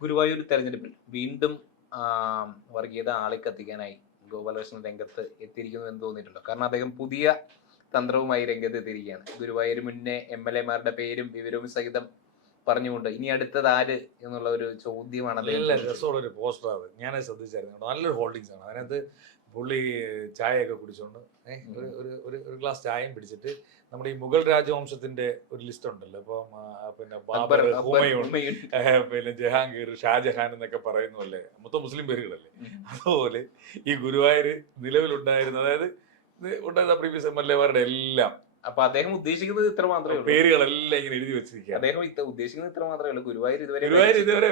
ഗുരുവായൂർ തെരഞ്ഞെടുപ്പിൽ വീണ്ടും വർഗീയത ആളിക്കത്തിക്കാനായി ഗോപാലകൃഷ്ണൻ രംഗത്ത് എത്തിയിരിക്കുന്നു എന്ന് തോന്നിയിട്ടുണ്ടോ? കാരണം അദ്ദേഹം പുതിയ തന്ത്രവുമായി രംഗത്ത് എത്തിയിരിക്കുകയാണ്. ഗുരുവായൂർ മുന്നേ MLA മാരുടെ പേരും വിവരവും സഹിതം പറഞ്ഞുകൊണ്ട് ഇനി അടുത്തത് ആര് എന്നുള്ള ഒരു ചോദ്യമാണ് അദ്ദേഹം നല്ല ചോദിച്ചത്. രസമുള്ള ഒരു പോസ്റ്റർ അത് ഞാനത് ശ്രദ്ധിച്ചായിരുന്നു കേട്ടോ. നല്ലൊരു ഹോൾഡിങ്സ് ആണ് അതിനകത്ത്. പുള്ളി ചായയൊക്കെ കുടിച്ചുകൊണ്ട് ഒരു ഒരു ഒരു ഒരു ഗ്ലാസ് ചായയും പിടിച്ചിട്ട് നമ്മുടെ ഈ മുഗൾ രാജവംശത്തിന്റെ ഒരു ലിസ്റ്റ് ഉണ്ടല്ലോ. ഇപ്പം പിന്നെ ബാബർ, ഹുമയൂൺ, ഹുമയൂൺ. പിന്നെ ജഹാംഗീർ, ഷാജഹാൻ എന്നൊക്കെ പറയുന്നതല്ലേ, മൊത്തം മുസ്ലിം പേരുകളല്ലേ. അതുപോലെ ഈ ഗുരുവായൂർ നിലവിലുണ്ടായിരുന്ന, അതായത് ഉണ്ടായിരുന്ന പ്രീവിയസ് MLA-മാരുടെ എല്ലാം അപ്പൊ അദ്ദേഹം ഉദ്ദേശിക്കുന്നത് ഇത്ര മാത്രമേ ഉള്ളൂ. പേരുകളെല്ലാം ഇങ്ങനെ എഴുതി വെച്ചിരിക്കുക. അദ്ദേഹം ഉദ്ദേശിക്കുന്നത് ഇത്ര മാത്രമേ ഉള്ളൂ. ഗുരുവായൂർ ഗുരുവായൂർ ഇതുവരെ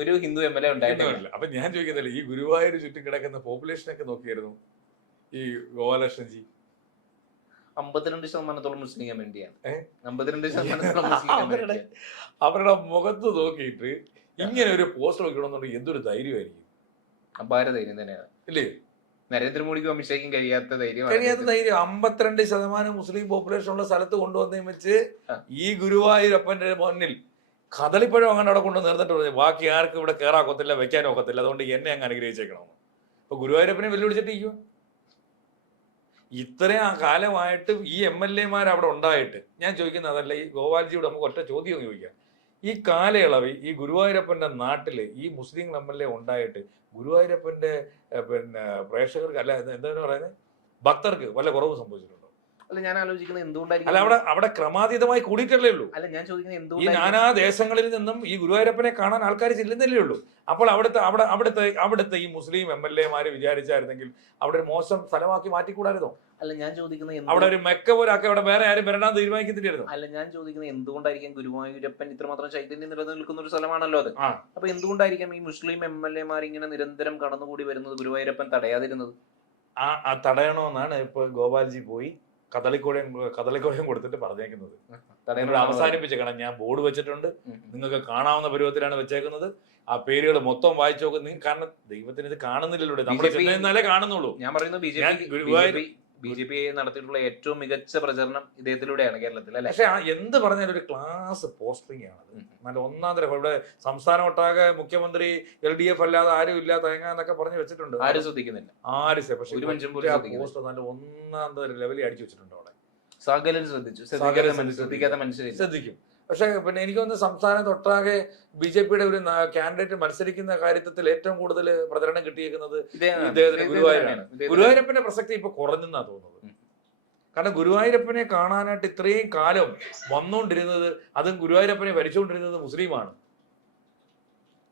ഒരു ഹിന്ദു MLA ഉണ്ടായിട്ടില്ല. അപ്പൊ ഞാൻ ചോദിക്കുന്നില്ല, ഈ ഗുരുവായൂർ ചുറ്റും കിടക്കുന്ന പോപ്പുലേഷനൊക്കെ നോക്കിയായിരുന്നു ഈ ഗോപാലകൃഷ്ണൻജി? 52% മുസ്ലിം കമ്മ്യൂണിറ്റിയാണ്. 52% മുസ്ലിം കമ്മ്യൂണിറ്റി. അവരുടെ മുഖത്ത് നോക്കിയിട്ട് ഇങ്ങനെ ഒരു പോസ്റ്റർ വെക്കണമെന്നുണ്ടെങ്കിൽ എന്തൊരു ധൈര്യമായിരിക്കും. അപാര ധൈര്യം തന്നെയാണ്. ഇല്ലേ? നരേന്ദ്രമോദിക്കും അമിത്ഷായ്ക്കും കഴിയാത്ത ധൈര്യം. 52% മുസ്ലിം പോപ്പുലേഷൻ ഉള്ള സ്ഥലത്ത് കൊണ്ടുവന്നേ വെച്ച് ഈ ഗുരുവായൂരപ്പന്റെ മുന്നിൽ കദളിപ്പഴം അങ്ങനെ അവിടെ കൊണ്ട് നിർന്നിട്ട് പറഞ്ഞു, ബാക്കി ആർക്കും ഇവിടെ കയറാക്കൊത്തില്ല, വെക്കാനും ഒക്കത്തില്ല, അതുകൊണ്ട് എന്നെ അങ്ങ് അനുഗ്രഹിച്ചേക്കണമെന്ന്. അപ്പൊ ഗുരുവായൂരപ്പനെ വെല്ലുവിളിച്ചിട്ടിരിക്കും. ഇത്രയും കാലമായിട്ട് ഈ MLA-മാർ അവിടെ ഉണ്ടായിട്ട് ഞാൻ ചോദിക്കുന്നത് അതല്ല, ഈ ഗോപാൽജിയോട് നമുക്ക് ഒറ്റ ചോദ്യം ചോദിക്കാം. ഈ കാലയളവിൽ ഈ ഗുരുവായൂരപ്പന്റെ നാട്ടില് ഈ മുസ്ലിം MLA ഉണ്ടായിട്ട് ഗുരുവായൂരപ്പന്റെ പിന്നെ പ്രേക്ഷകർക്ക്, അല്ല എന്താ പറയുന്നത്, ഭക്തർക്ക് വല്ല കുറവ് സംഭവിച്ചിട്ടുണ്ടോ? അല്ല, ഞാൻ ആലോചിക്കുന്നത് അല്ല, എന്തുകൊണ്ടായിരിക്കും. അവിടെ ക്രമാതീതമായി കൂടിയിട്ടല്ലേ ഉള്ളൂ. അല്ല, ഞാൻ ചോദിക്കുന്നത് ഈ എന്തുകൊണ്ടായിരിക്കും. നാനാ ദേശങ്ങളിൽ നിന്നും ഈ ഗുരുവായൂരപ്പനെ കാണാൻ ആൾക്കാർ ചെല്ലുന്നല്ലേ ഉള്ളൂ. അപ്പോൾ അവിടുത്തെ ഈ മുസ്ലിം MLA-മാര് വിചാരിച്ചായിരുന്നെങ്കിൽ അവിടെ ഒരു മോശം സ്ഥലമാക്കി മാറ്റിക്കൂടായിരുന്നോ? അല്ല, ഞാൻ ചോദിക്കുന്നത് അവിടെ ഒരു മെക്ക പോലാക്കി അവിടെ വേറെ ആരും വരണമെന്ന് തീരുമാനിക്കുന്നില്ലായിരുന്നു. അല്ല, ഞാൻ ചോദിക്കുന്നത് എന്തുകൊണ്ടായിരിക്കും ഗുരുവായൂരപ്പൻ ഇത്രമാത്രം ചൈതന്യം നിലനിൽക്കുന്ന ഒരു സ്ഥലമാണല്ലോ അത്. ആ. അപ്പൊ എന്തുകൊണ്ടായിരിക്കും ഈ മുസ്ലിം MLA-മാർ ഇങ്ങനെ നിരന്തരം കടന്നുകൂടി വരുന്നത് ഗുരുവായൂരപ്പൻ തടയാതിരുന്നത്? ആ തടയണമെന്നാണ് ഇപ്പൊ ഗോപാൽജി പോയി കദളിക്കോടയും കൊടുത്തിട്ട് പറഞ്ഞേക്കുന്നത്. അവസാനിപ്പിച്ചേക്കണം, ഞാൻ ബോർഡ് വെച്ചിട്ടുണ്ട്, നിങ്ങൾക്ക് കാണാവുന്ന പരുവത്തിലാണ് വെച്ചേക്കുന്നത്, ആ പേരുകൾ മൊത്തം വായിച്ചു നോക്കും. കാരണം ദൈവത്തിന് ഇത് കാണുന്നില്ലല്ലോ, നമ്മൾ ചെന്നാലേ കാണുന്നുള്ളൂ. ഞാൻ പറയുന്നത് BJP നടത്തിയിട്ടുള്ള ഏറ്റവും മികച്ച പ്രചരണം ഇദ്ദേഹത്തിലൂടെയാണ് കേരളത്തിൽ, അല്ലെ? പക്ഷെ എന്ത് പറഞ്ഞാലും ഒരു ക്ലാസ് പോസ്റ്ററിംഗ് ആണത്. നല്ല ഒന്നാം തരം. ഇവിടെ സംസ്ഥാനം ഒട്ടാകെ മുഖ്യമന്ത്രി LDF അല്ലാതെ ആരും ഇല്ല തേങ്ങാന്നൊക്കെ പറഞ്ഞു വെച്ചിട്ടുണ്ട്. ആരും ശ്രദ്ധിക്കുന്നില്ല, ആരും. പക്ഷെ പോസ്റ്റർ നല്ല ഒന്നാം തരം ലെവലിൽ അടിച്ചു വെച്ചിട്ടുണ്ട് അവിടെ. സകലം ശ്രദ്ധിച്ചു, ശ്രദ്ധിക്കാത്ത മനുഷ്യരില്ല. ശ്രദ്ധിക്കും. പക്ഷെ പിന്നെ എനിക്ക് തോന്നുന്നു സംസ്ഥാനത്തൊട്ടാകെ BJP-യുടെ ഒരു കാൻഡിഡേറ്റ് മത്സരിക്കുന്ന കാര്യത്തിൽ ഏറ്റവും കൂടുതൽ പ്രചരണം കിട്ടിയിരിക്കുന്നത് ഇദ്ദേഹത്തിന് ഗുരുവായൂരാണ്. ഗുരുവായൂരപ്പന്റെ പ്രസക്തി ഇപ്പൊ കുറഞ്ഞെന്നാ തോന്നുന്നത്. കാരണം ഗുരുവായൂരപ്പനെ കാണാനായിട്ട് ഇത്രയും കാലം വന്നുകൊണ്ടിരുന്നത്, അതും ഗുരുവായൂരപ്പനെ ഭരിച്ചുകൊണ്ടിരുന്നത് മുസ്ലിമാണ്.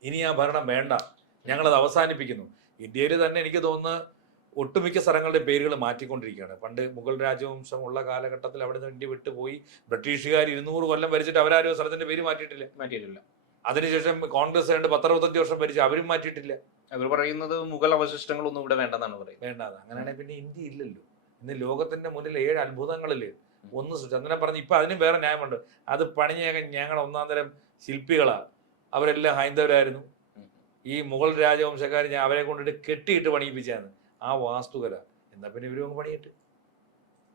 ഇനി ആ ഭരണം വേണ്ട, ഞങ്ങളത് അവസാനിപ്പിക്കുന്നു. ഇന്ത്യയിൽ തന്നെ എനിക്ക് തോന്നുന്നു ഒട്ടുമിക്ക സ്ഥലങ്ങളുടെ പേരുകൾ മാറ്റിക്കൊണ്ടിരിക്കുകയാണ്. പണ്ട് മുഗൾ രാജവംശം ഉള്ള കാലഘട്ടത്തിൽ അവിടെ നിന്ന് ഇന്ത്യ വിട്ടുപോയി ബ്രിട്ടീഷുകാർ 200 കൊല്ലം ഭരിച്ചിട്ട് അവരാരും സ്ഥലത്തിന്റെ പേര് മാറ്റിയിട്ടില്ല. അതിനുശേഷം കോൺഗ്രസ് 10-65 വർഷം ഭരിച്ച് അവരും മാറ്റിയിട്ടില്ല. അവർ പറയുന്നത് മുഗൾ അവശിഷ്ടങ്ങളൊന്നും ഇവിടെ വേണ്ടെന്നാണ് പറയുന്നത്. വേണ്ടാതെ. അങ്ങനെയാണെങ്കിൽ പിന്നെ ഇന്ത്യ ഇല്ലല്ലോ. ഇന്ന് ലോകത്തിന്റെ മുന്നിൽ 7 അത്ഭുതങ്ങളില് ഒന്ന് ചന്ദന പറഞ്ഞ് ഇപ്പൊ അതിനും വേറെ ന്യായമുണ്ട്. അത് പണിഞ്ഞ ഞങ്ങൾ ഒന്നാം തരം ശില്പികളാ, അവരെല്ലാം ഹൈന്ദവരായിരുന്നു. ഈ മുഗൾ രാജവംശക്കാർ അവരെ കൊണ്ടിട്ട് കെട്ടിയിട്ട് പണിയിപ്പിച്ചാണ് ആ വാസ്തുകല. എന്നാ പിന്നെ ഇവരും പണിയിട്ട്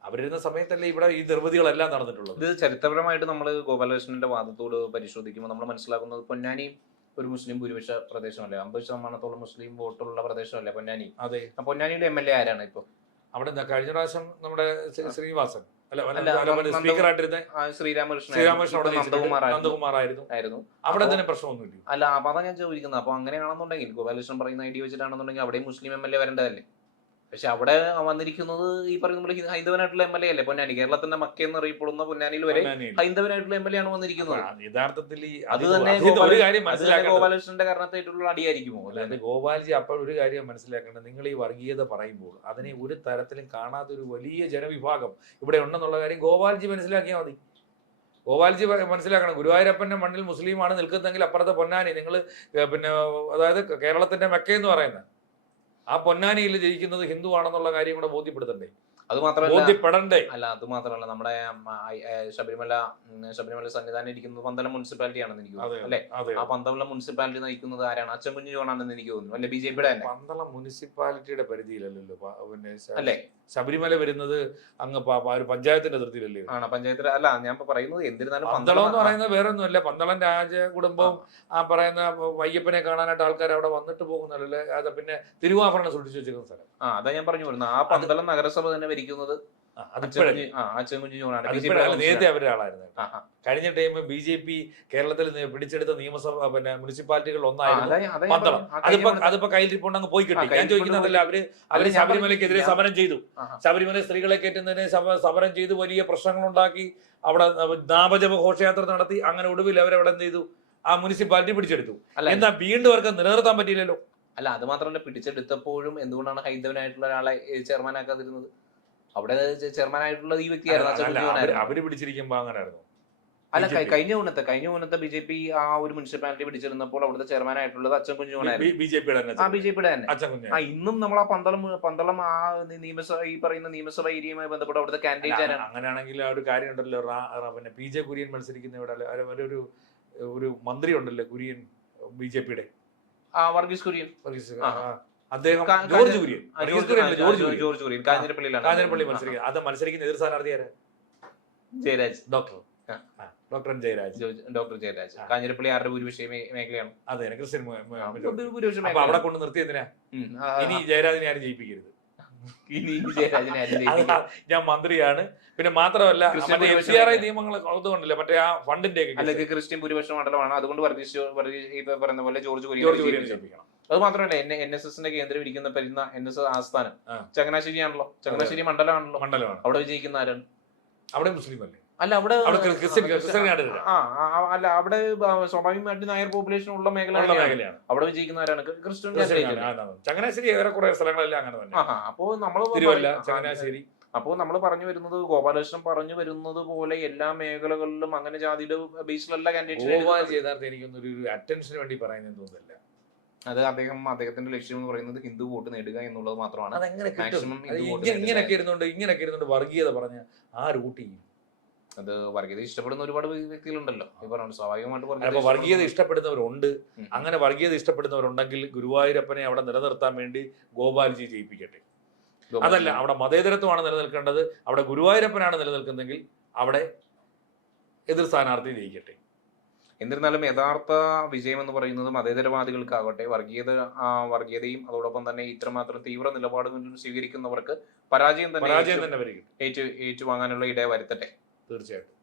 അവരിരുന്ന സമയത്തല്ലേ ഇവിടെ ഈ നിർമ്മിതികളെല്ലാം നടന്നിട്ടുള്ളത്. ഇത് ചരിത്രപരമായിട്ട് നമ്മൾ ഗോപാലകൃഷ്ണന്റെ വാദത്തോട് പരിശോധിക്കുമ്പോൾ നമ്മൾ മനസ്സിലാക്കുന്നത് പൊന്നാനി ഒരു മുസ്ലിം ഭൂരിപക്ഷ പ്രദേശമല്ലേ, 50% മുസ്ലിം വോട്ടുള്ള പ്രദേശമല്ലേ പൊന്നാനി. അതെ. പൊന്നാനിയുടെ MLA ആരാണ് ഇപ്പൊ അവിടെ? കഴിഞ്ഞ പ്രാവശ്യം നമ്മുടെ ശ്രീനിവാസൻ സ്പീക്കറായിട്ടിരുന്ന ശ്രീരാമകൃഷ്ണൻ നന്ദകുമാറായിരുന്നു. അവിടെ തന്നെ പ്രശ്നമൊന്നുമില്ല. അല്ല, അപ്പൊ അതാ ഞാൻ ചോദിക്കുന്നത്. അപ്പൊ അങ്ങനെയാണെന്നുണ്ടെങ്കിൽ ഗോപാലകൃഷ്ണൻ പറയുന്ന ഐഡിയ വെച്ചിട്ടാണെന്നുണ്ടെങ്കിൽ അവിടെ മുസ്ലിം MLA വരേണ്ടതല്ലേ? പക്ഷെ അവിടെ വന്നിരിക്കുന്നത് ഈ പറയുന്ന ഹൈന്ദവനായിട്ടുള്ള MLA അല്ലേ പൊന്നാനി. കേരളത്തിന്റെ മക്ക എന്നറിയപ്പെടുന്ന പൊന്നാനിയിൽ വരെ ഹൈന്ദവനായിട്ടുള്ള MLA ആണ് വന്നിരിക്കുന്നത്. യഥാർത്ഥത്തിൽ അത് തന്നെ ഗോപാലകൃഷ്ണന്റെ കാരണത്തായിട്ടുള്ള അടിയായിരിക്കുമോ? അല്ലാതെ ഗോപാൽജി അപ്പോൾ ഒരു കാര്യം മനസ്സിലാക്കേണ്ടത്, നിങ്ങൾ ഈ വർഗീയത പറയുമ്പോൾ അതിനെ ഒരു തരത്തിലും കാണാത്ത ഒരു വലിയ ജനവിഭാഗം ഇവിടെ ഉണ്ടെന്നുള്ള കാര്യം ഗോപാൽജി മനസ്സിലാക്കിയാൽ മതി. ഗോപാൽജി മനസ്സിലാക്കണം, ഗുരുവായൂരപ്പന്റെ മണ്ണിൽ മുസ്ലിമാണ് നിൽക്കുന്നതെങ്കിൽ അപ്പുറത്തെ പൊന്നാനി നിങ്ങൾ പിന്നെ അതായത് കേരളത്തിന്റെ മെക്ക എന്ന് പറയുന്നത് ആ പൊന്നാനിയിൽ ജയിക്കുന്നത് ഹിന്ദു ആണെന്നുള്ള കാര്യം കൂടെ ബോധ്യപ്പെടുത്തണ്ടേ? അത് മാത്രമല്ല ബോധ്യപ്പെടണ്ടേ? അല്ല അത് മാത്രമല്ല നമ്മുടെ ശബരിമല സന്നിധാനം ഇരിക്കുന്നത് പന്തളം മുനിസിപ്പാലിറ്റി ആണെന്ന് എനിക്ക് തോന്നുന്നു അല്ലെ? ആ പന്തളം മുനിസിപ്പാലിറ്റി നയിക്കുന്നത് ആരാണ്? അച്ചൻകുഞ്ഞു ജോണാണെന്ന് എനിക്ക് തോന്നുന്നു അല്ലെ? ബിജെപിയുടെ തന്നെ. പന്തളം മുനിസിപ്പാലിറ്റിയുടെ പരിധിയിലല്ലോ പിന്നെ അല്ലേ? ശബരിമല വരുന്നത് അങ്ങ് ഒരു പഞ്ചായത്തിന്റെ അതിർത്തിയിലല്ലേ? ആണ് പഞ്ചായത്തിൽ. അല്ല ഞാൻ പറയുന്നത് എന്നിരുന്നാലും പന്തളം എന്ന് പറയുന്നത് വേറെ ഒന്നുമല്ല. പന്തളം രാജ കുടുംബവും ആ പറയുന്ന വയ്യപ്പനെ കാണാനായിട്ട് ആൾക്കാർ അവിടെ വന്നിട്ട് പോകുന്നല്ലേ. അത് പിന്നെ തിരുവാഭരണം സൂക്ഷിച്ചു വെച്ചിരിക്കുന്ന സ്ഥലം. അതാ ഞാൻ പറഞ്ഞു വരുന്നത്. ആ പന്തളം നഗരസഭ തന്നെ ഭരിക്കുന്നത് അച്ചൻകുഞ്ഞു ജോണാണ്. നേരത്തെ അവരുടെ ആളായിരുന്നു. കഴിഞ്ഞ ടൈം BJP കേരളത്തിൽ പിടിച്ചെടുത്ത നിയമസഭ പിന്നെ മുനിസിപ്പാലിറ്റികൾ ഒന്നായിരുന്നു പന്തളം. അതിപ്പോ കയ്യിലിരിപ്പോണ്ട് അങ്ങ് പോയി കിട്ടി. ഞാൻ ചോദിക്കുന്നതല്ല, അവര് ശബരിമലയ്ക്കെതിരെ സമരം ചെയ്തു. ശബരിമല സ്ത്രീകളെ കയറ്റുന്നതിന് സമരം ചെയ്തു, വലിയ പ്രശ്നങ്ങളുണ്ടാക്കി, അവിടെ നാമജപ ഘോഷയാത്ര നടത്തി. അങ്ങനെ ഒടുവിൽ അവരവിടെ എന്ത് ചെയ്തു? ആ മുനിസിപ്പാലിറ്റി പിടിച്ചെടുത്തു. എന്നാ വീണ്ടും അവർക്ക് നിലനിർത്താൻ പറ്റിയില്ലല്ലോ. അല്ല അത് മാത്രമല്ല, പിടിച്ചെടുത്തപ്പോഴും എന്തുകൊണ്ടാണ് ഹൈന്ദവനായിട്ടുള്ള ഒരാളെ ചെയർമാനാക്കാതിരുന്നത്? അവിടെ ചെയർമാനായിട്ടുള്ളത് ഈ വ്യക്തിയായിരുന്നു. അവര് പിടിച്ചിരിക്കുമ്പോ അങ്ങനെയായിരുന്നു. അല്ല കഴിഞ്ഞ കൊല്ലത്തെ BJP ആ ഒരു മുനിസിപ്പാലിറ്റി പിടിച്ചിരുന്നപ്പോൾ അവിടുത്തെ ചെയർമാനായിട്ടുള്ളത് അച്ചൻകുഞ്ഞു ജോണായിരുന്നു. ബിജെപിയുടെ തന്നെ. ഇന്നും നമ്മൾ ആ പന്തളം ആ നിയമസഭ ഈ പറയുന്ന നിയമസഭ ഏരിയയുമായി ബന്ധപ്പെട്ട് അവിടുത്തെ കാൻഡിഡേറ്റ് ആണ്. അങ്ങനെയാണെങ്കിൽ ആ ഒരു കാര്യം ഉണ്ടല്ലോ, പിന്നെ PJ കുര്യൻ മത്സരിക്കുന്ന ഇവിടെ ഒരു മന്ത്രി ഉണ്ടല്ലോ കുര്യൻ, BJPയുടെ വർഗീസ് കുര്യൻ. അദ്ദേഹം ജോർജ് കുര്യൻ കാഞ്ഞിരപ്പള്ളിയിലാണ് മത്സരിക്കുന്നത്. അത് മത്സരിക്കുന്ന എതിർ സ്ഥാനാർത്ഥി ആരാ? ജയരാജ്. ഡോക്ടർ ജയരാജ്. കാഞ്ഞിരപ്പള്ളി ആരുടെ ഭൂരിപക്ഷ മേഖലയാണ്? അതെ, ക്രിസ്ത്യൻ ഭൂരിപക്ഷം. അവിടെ കൊണ്ട് നിർത്തി എന്തിനാ? ഇനി ജയരാജിനെ ആരും ജയിപ്പിക്കരുത്. ഞാൻ മന്ത്രിയാണ്. പിന്നെ മാത്രമല്ല FCRI നിയമങ്ങൾ അതുകൊണ്ടല്ലേ, മറ്റേ ആ ഫണ്ടിന്റെ അല്ലെങ്കിൽ ക്രിസ്ത്യൻ ഭൂരിപക്ഷ മണ്ഡലമാണ്. അതുകൊണ്ട് പറയുന്ന പോലെ ജോർജ് കുര്യൻ ജയിപ്പിക്കണം. അത് മാത്രമല്ല NSSന്റെ കേന്ദ്രം ഇരിക്കുന്ന NSS ആസ്ഥാനം ചങ്ങനാശ്ശേരിയാണല്ലോ. ചങ്ങനാശ്ശേരി മണ്ഡലമാണല്ലോ. അവിടെ വിജയിക്കുന്ന ആരാണ്? അവിടെ മുസ്ലിം അല്ലേ? അല്ല അവിടെ അവിടെ സ്വാഭാവികമായിട്ട് നായർ പോപ്പുലേഷൻ ഉള്ള മേഖലയാണ്. അവിടെ വിജയിക്കുന്ന ആരാണ്? ക്രിസ്ത്യൻ. ചങ്ങനാശ്ശേരി ഏറെക്കുറെ സ്ഥലങ്ങളെല്ലാം അങ്ങനെ തന്നെ. അപ്പോ ചങ്ങനാശ്ശേരി. അപ്പോൾ നമ്മൾ പറഞ്ഞു വരുന്നത്, ഗോപാലകൃഷ്ണൻ പറഞ്ഞു വരുന്നത് പോലെ എല്ലാ മേഖലകളിലും അങ്ങനെ ജാതിയുടെ ബേസിലല്ല കാൻഡിഡേറ്റ്. എനിക്കൊന്നൊരു അറ്റൻഷന് വേണ്ടി പറയുന്നത് തോന്നുന്നില്ല. അത് അദ്ദേഹത്തിന്റെ ലക്ഷ്യം എന്ന് പറയുന്നത് ഹിന്ദു വോട്ട് നേടുക എന്നുള്ളത് മാത്രമാണ്. ഇങ്ങനെയൊക്കെ ഇരുന്നുകൊണ്ട് വർഗീയത പറഞ്ഞ ആ റൂട്ട് ചെയ്യും. അത് വർഗീയത ഇഷ്ടപ്പെടുന്ന ഒരുപാട് വ്യക്തികളുണ്ടല്ലോ. സ്വാഭാവികമായിട്ട് വർഗീയത ഇഷ്ടപ്പെടുന്നവരുണ്ട്. അങ്ങനെ വർഗീയത ഇഷ്ടപ്പെടുന്നവരുണ്ടെങ്കിൽ ഗുരുവായൂരപ്പനെ അവിടെ നിലനിർത്താൻ വേണ്ടി ഗോപാൽജി ജയിപ്പിക്കട്ടെ. അതല്ല, അവിടെ മതേതരത്വമാണ് നിലനിൽക്കേണ്ടത്, അവിടെ ഗുരുവായൂരപ്പനാണ് നിലനിൽക്കുന്നെങ്കിൽ അവിടെ എതിർ സ്ഥാനാർത്ഥി ജയിക്കട്ടെ. എന്നിരുന്നാലും യഥാർത്ഥ വിജയം എന്ന് പറയുന്നത് മതേതരവാദികൾക്കാകട്ടെ, വർഗീയതയും അതോടൊപ്പം തന്നെ ഇത്രമാത്രം തീവ്ര നിലപാടുകൾ സ്വീകരിക്കുന്നവർക്ക് പരാജയം തന്നെ ഏറ്റുവാങ്ങാനുള്ള ഇട വരുത്തട്ടെ. തീർച്ചയായിട്ടും.